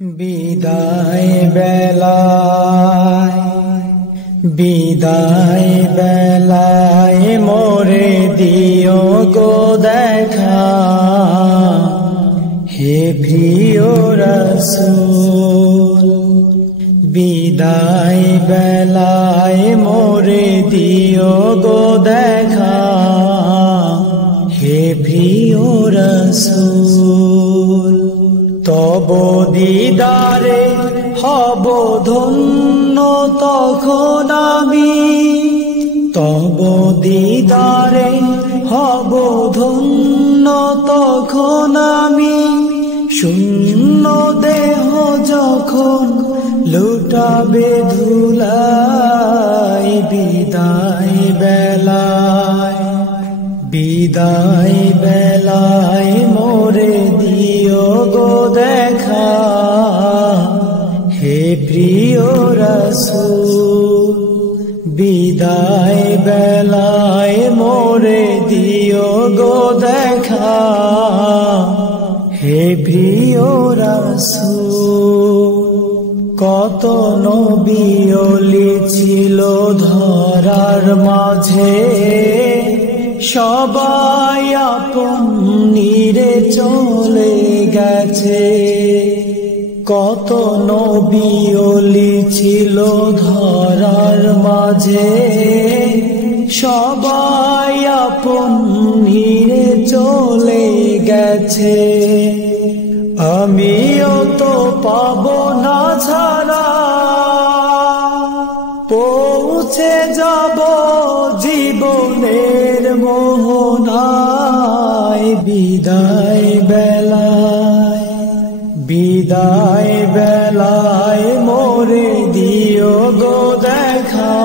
বিদায় বেলায় মোরে দিও গো দেখা, হে প্রিয় রাসূল। বিদায় বেলায় মোরে দিও গো দেখা, হে প্রিয় রাসূল। তব দিদারে হব ধন্য তখন আমি, তব দিদারে হব ধন্য তখন আমি। শূন্য দেহ যখন লুটাবে ধুলাই, বিদায় বেলায় মোরে দিও গো দেখা, হে প্রিয় রাসূল। বিদায় বেলায় মোরে দিও গো দেখা, হে প্রিয় রাসূল। কত নবী ওলি ছিল ধরার মাঝে, সবাই আপন নিরে চলে গেছে। কত নবী ওলি ছিল ধরার মাঝে, সবাই আপন নিরে চলে গেছে। আমিও তো পাবো না ছাড়া, পৌঁছে যাব জীবনের মোহনায়। বিদায় বেলায় মোরে দিও গো দেখা,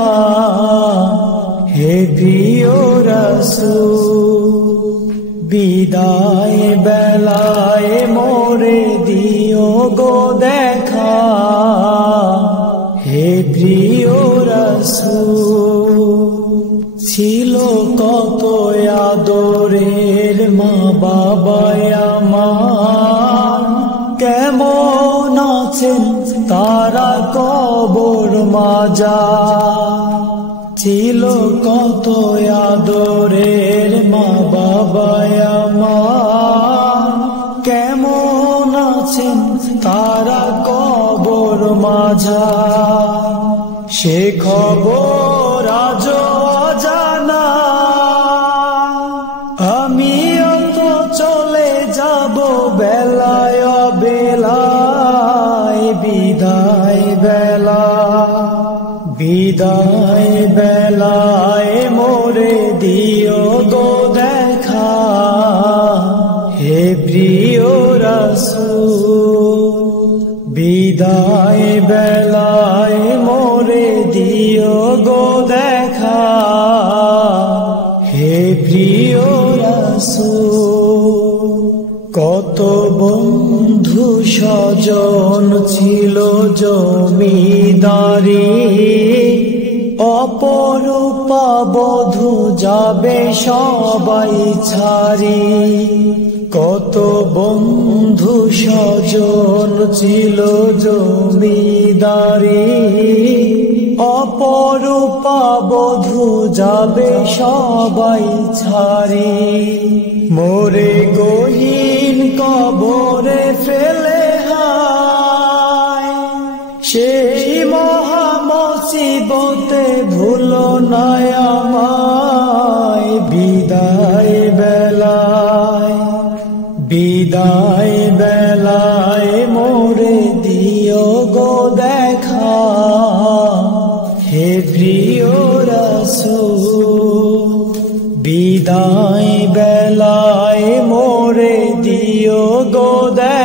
হে প্রিয় রাসূল। বিদায় বেলায় মোরে দিও গো দেখা, হে প্রিয় রাসূল। ছিল কত আদরের মা বাবা আমার, কেমন আছেন তারা কবর মাজার। ছিল কত আদরের মা বাবা আমার, কেমন আছেন তারা কবর মাঝার। সে খবর আজ অজানা, আমিও তো চলে যাব বেলায় বেলায়। বিদায় বেলায় মোরে দিও গো দেখা, হে প্রিয় রাসূল। বিদায় বেলায় মোরে দিও গো দেখা, হে প্রিয় রাসূল। কত বন্ধু স্বজন ছিল জমিদারি, অপরূপা বধূ যাবে সবাই ছাড়ি। কত বন্ধু স্বজন ছিল জমিদারি, অপরূপা বধূ যাবে সবাই ছাড়ি। মোরে গহীন কবরে ফেলে হায়, সেই মহা মুসিবতে ভুলো না আমায়। বিদায় বেলায় মোরে দিও গো দেখা, হে প্রিয় রাসূল। বিদায় বেলায় মোরে দিও গো দেখা।